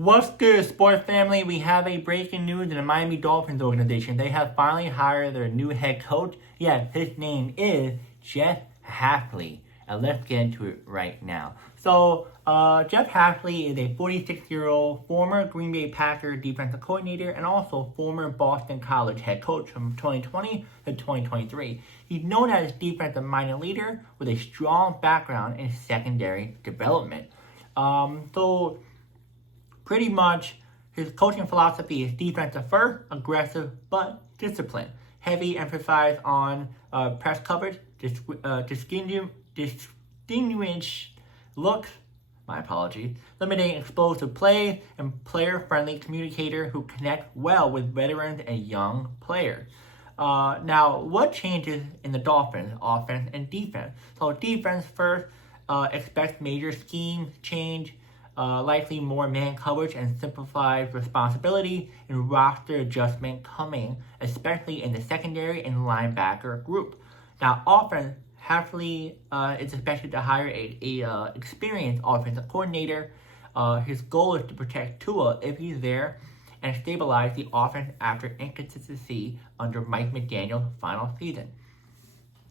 What's good, sports family? We have a breaking news in the Miami Dolphins organization. They have finally hired their new head coach. Yes, his name is Jeff Hafley. And let's get into it right now. So, Jeff Hafley is a 46-year-old former Green Bay Packers defensive coordinator and also former Boston College head coach from 2020 to 2023. He's known as a defensive-minded leader with a strong background in secondary development. Pretty much, his coaching philosophy is defensive first, aggressive, but disciplined. Heavy emphasis on press coverage, distinguished looks, limiting explosive play, and player-friendly communicator who connect well with veterans and young players. Now, what changes in the Dolphins' offense and defense? So defense first, expects major scheme change, likely more man coverage and simplified responsibility and roster adjustment coming, especially in the secondary and linebacker group. Now, offense, Hafley is expected to hire a experienced offensive coordinator. His goal is to protect Tua if he's there and stabilize the offense after inconsistency under Mike McDaniel's final season.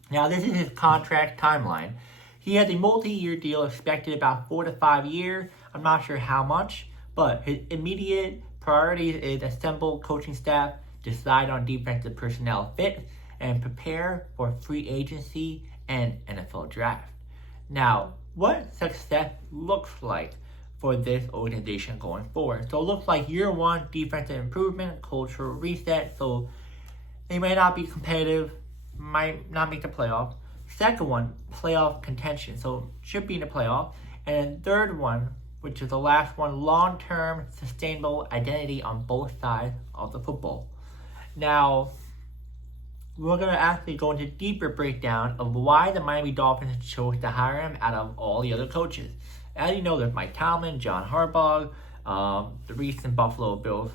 Now, this is his contract timeline. He has a multi-year deal expected about 4 to 5 years. I'm not sure how much, but his immediate priorities is assemble coaching staff, decide on defensive personnel fit, and prepare for free agency and NFL draft. Now, what success looks like for this organization going forward. So it looks like year one, defensive improvement, cultural reset. So they may not be competitive, might not make the playoffs. Second one, playoff contention. So should be in the playoff. And third one, which is the last one, long-term sustainable identity on both sides of the football. Now, we're going to actually go into deeper breakdown of why the Miami Dolphins chose to hire him out of all the other coaches. As you know, there's Mike Tomlin, John Harbaugh, the recent Buffalo Bills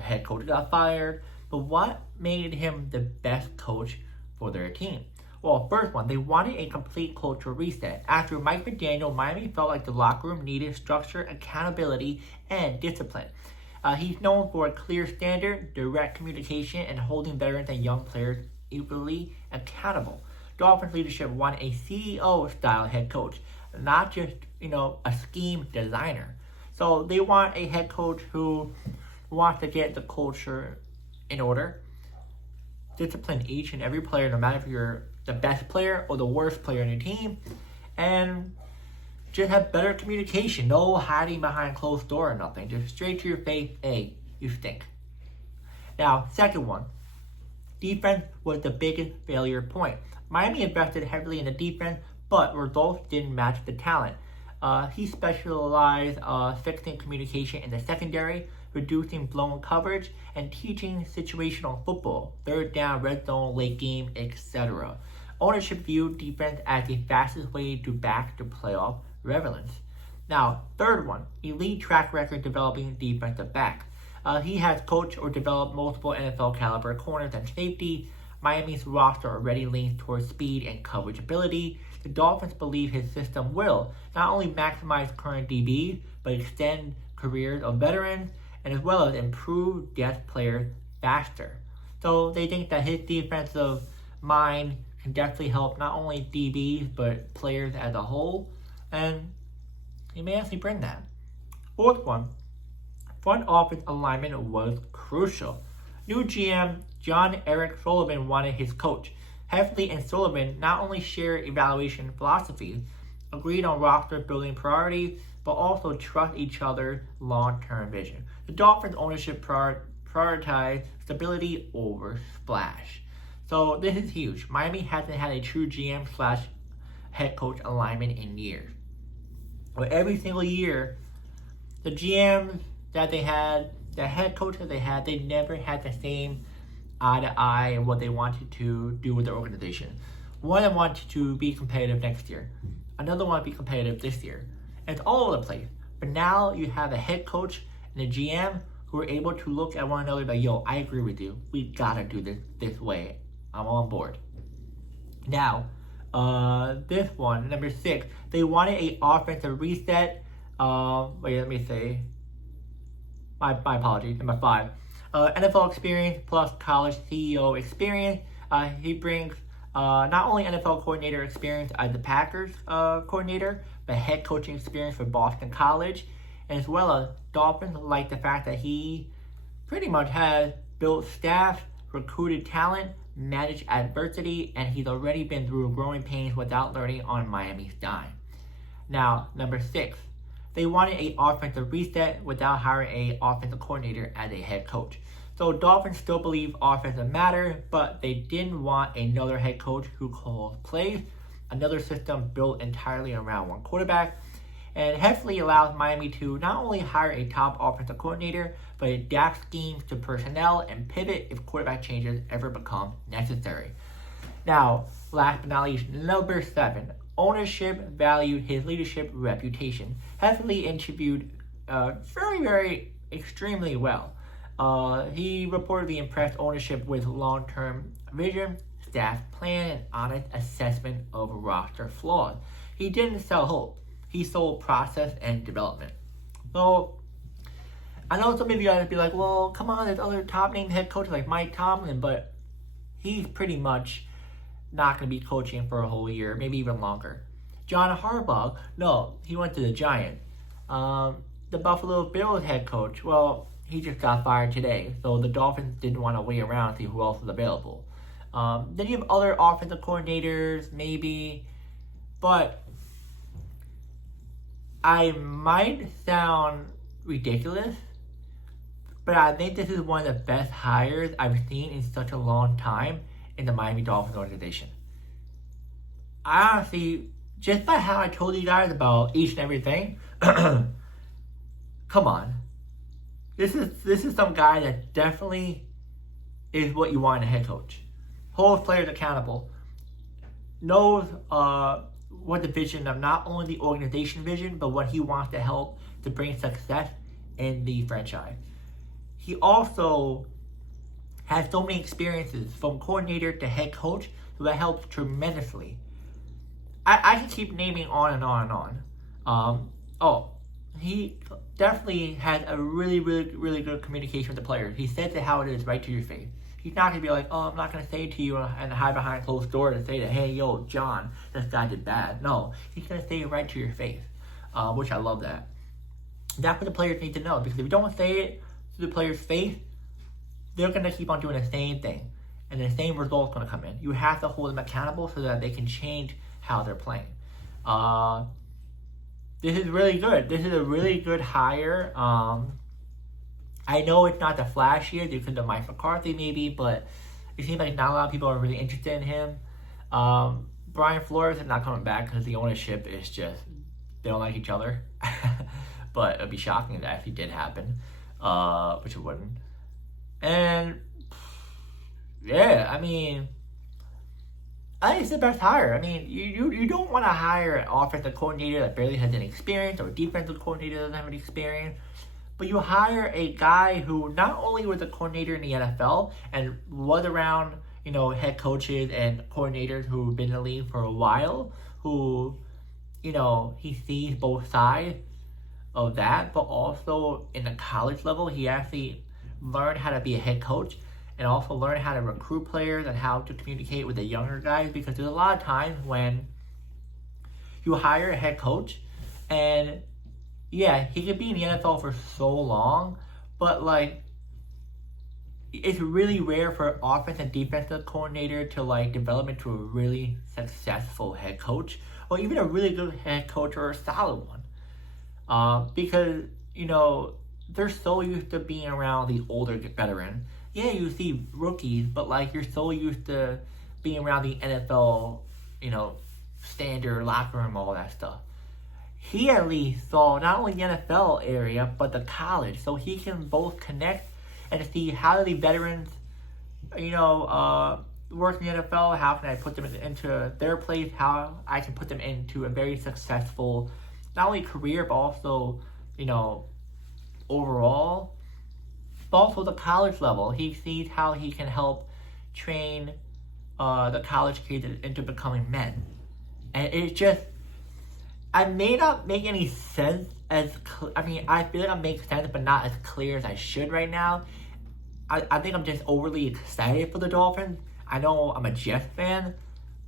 head coach got fired. But what made him the best coach for their team? Well, first one, they wanted a complete cultural reset. After Mike McDaniel, Miami felt like the locker room needed structure, accountability, and discipline. He's known for a clear standard, direct communication, and holding veterans and young players equally accountable. Dolphins leadership wanted a CEO-style head coach, not just, a scheme designer. So they want a head coach who wants to get the culture in order, discipline each and every player, no matter if you're the best player or the worst player in the team, and just have better communication. No hiding behind closed door or nothing. Just straight to your face, hey, you stink. Now, second one, defense was the biggest failure point. Miami invested heavily in the defense, but results didn't match the talent. He specialized fixing communication in the secondary, reducing blown coverage, and teaching situational football, third down, red zone, late game, etc. Ownership viewed defense as the fastest way to back to playoff relevance. Now, third one, elite track record developing defensive back. He has coached or developed multiple NFL caliber corners and safety. Miami's roster already leans towards speed and coverage ability. The Dolphins believe his system will not only maximize current DBs, but extend careers of veterans, and as well as improve depth players faster. So they think that his defensive mind can definitely help not only DBs, but players as a whole, and he may actually bring that. Fourth one, front office alignment was crucial. New GM Jon-Eric Sullivan wanted his coach. Hafley and Sullivan not only share evaluation philosophies, agreed on roster building priorities, but also trust each other's long-term vision. The Dolphins' ownership prioritized stability over splash. So this is huge. Miami hasn't had a true GM/head coach alignment in years. But every single year, the GMs that they had, the head coach that they had, they never had the same eye to eye and what they wanted to do with their organization. One of them wanted to be competitive next year. Another one to be competitive this year. And it's all over the place. But now you have a head coach and a GM who are able to look at one another like, yo, I agree with you. We gotta do this way. I'm on board. Now, this one, number 6, they wanted a offensive reset. My apologies. Number 5. NFL experience plus college CEO experience. He brings not only NFL coordinator experience as the Packers coordinator, but head coaching experience for Boston College, as well as Dolphins like the fact that he pretty much has built staff, recruited talent, managed adversity, and he's already been through growing pains without learning on Miami's dime. Now, number 6, they wanted an offensive reset without hiring an offensive coordinator as a head coach. So Dolphins still believe offensive matter, but they didn't want another head coach who calls plays, another system built entirely around one quarterback. And Hafley allows Miami to not only hire a top offensive coordinator, but adapt schemes to personnel and pivot if quarterback changes ever become necessary. Now, last but not least, number 7. Ownership valued his leadership reputation. Hafley interviewed very extremely well. He reportedly impressed ownership with long-term vision, staff plan, and honest assessment of roster flaws. He didn't sell hope. He sold process and development. So, I know some of you guys be like, well, come on, there's other top-name head coaches like Mike Tomlin, but he's pretty much not going to be coaching for a whole year, maybe even longer. John Harbaugh, no, he went to the Giants. The Buffalo Bills head coach, well, he just got fired today, so the Dolphins didn't want to wait around to see who else was available. Then you have other offensive coordinators, maybe, but I might sound ridiculous, but I think this is one of the best hires I've seen in such a long time in the Miami Dolphins organization. I honestly, just by how I told you guys about each and everything, come on. This is some guy that definitely is what you want in a head coach. Holds players accountable. Knows what the vision of not only the organization vision, but what he wants to help to bring success in the franchise. He also has so many experiences from coordinator to head coach, so that helps tremendously. I can keep naming on and on and on. He definitely has a really good communication with the players. He says it how it is, right to your face. He's not going to be like, I'm not going to say it to you and hide behind closed doors and say that, hey, yo, John, this guy did bad. No, he's going to say it right to your face, which I love that. That's what the players need to know, because if you don't say it to the player's face, they're going to keep on doing the same thing, and the same result's going to come in. You have to hold them accountable so that they can change how they're playing. This is really good. This is a really good hire. I know it's not the flashiest because of Mike McCarthy maybe, but it seems like not a lot of people are really interested in him. Brian Flores is not coming back because the ownership is just, they don't like each other. But it would be shocking if that actually did happen, which it wouldn't. And yeah, I mean, I think it's the best hire. I mean, you don't want to hire an offensive coordinator that barely has any experience or a defensive coordinator that doesn't have any experience. But you hire a guy who not only was a coordinator in the NFL and was around, head coaches and coordinators who've been in the league for a while, who, he sees both sides of that, but also in the college level, he actually learned how to be a head coach and also learned how to recruit players and how to communicate with the younger guys, because there's a lot of times when you hire a head coach and yeah, he could be in the NFL for so long, but it's really rare for an offensive and defensive coordinator to develop into a really successful head coach, or even a really good head coach or a solid one. Because, they're so used to being around the older veteran. Yeah, you see rookies, but you're so used to being around the NFL, standard locker room, all that stuff. He at least saw not only the NFL area, but the college, so he can both connect and see how the veterans, work in the NFL, how can I put them into their place, how I can put them into a very successful, not only career, but also, overall, but also the college level. He sees how he can help train the college kids into becoming men. And it's just, I may not make any sense I feel like it makes sense, but not as clear as I should right now. I think I'm just overly excited for the Dolphins. I know I'm a Jets fan,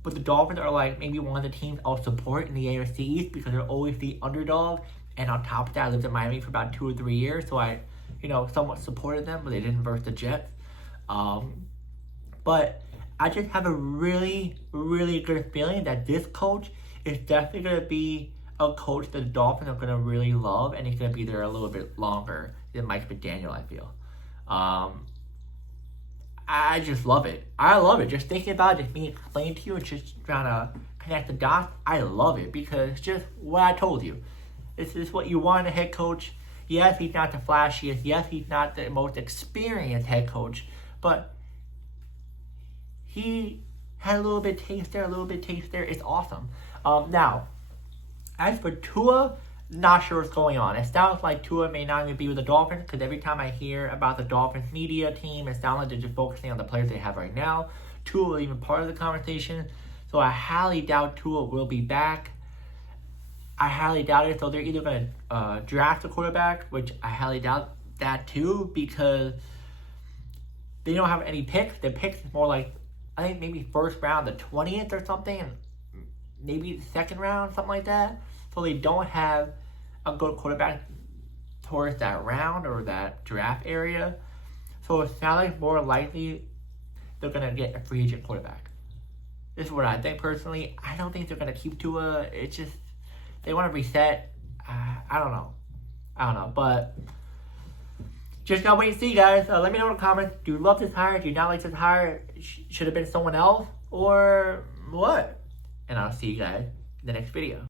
but the Dolphins are like maybe one of the teams I'll support in the AFC East because they're always the underdog. And on top of that, I lived in Miami for about 2 or 3 years, so I, somewhat supported them, but they didn't versus the Jets. But I just have a really, really good feeling that this coach is definitely going to be a coach that the Dolphins are going to really love, and he's going to be there a little bit longer than Mike McDaniel, I feel. I just love it. I love it. Just thinking about it, just being explained to you, and just trying to connect the dots, I love it because it's just what I told you. This is what you want in a head coach. Yes, he's not the flashiest. Yes, he's not the most experienced head coach, but he had a little bit of taste there, a little bit of taste there. It's awesome. Now, as for Tua, not sure what's going on. It sounds like Tua may not even be with the Dolphins because every time I hear about the Dolphins media team, it sounds like they're just focusing on the players they have right now. Tua is even part of the conversation, so I highly doubt Tua will be back. I highly doubt it. So they're either going to draft a quarterback, which I highly doubt that too, because they don't have any picks. Their picks is more like, I think maybe first round, the 20th or something, and maybe the second round, something like that. So they don't have a good quarterback towards that round or that draft area. So it sounds like more likely they're going to get a free agent quarterback. This is what I think personally. I don't think they're going to keep Tua. It's just, they want to reset. I don't know. But just gotta wait and see, guys. Let me know in the comments. Do you love this hire? Do you not like this hire? Should have been someone else? Or what? And I'll see you guys in the next video.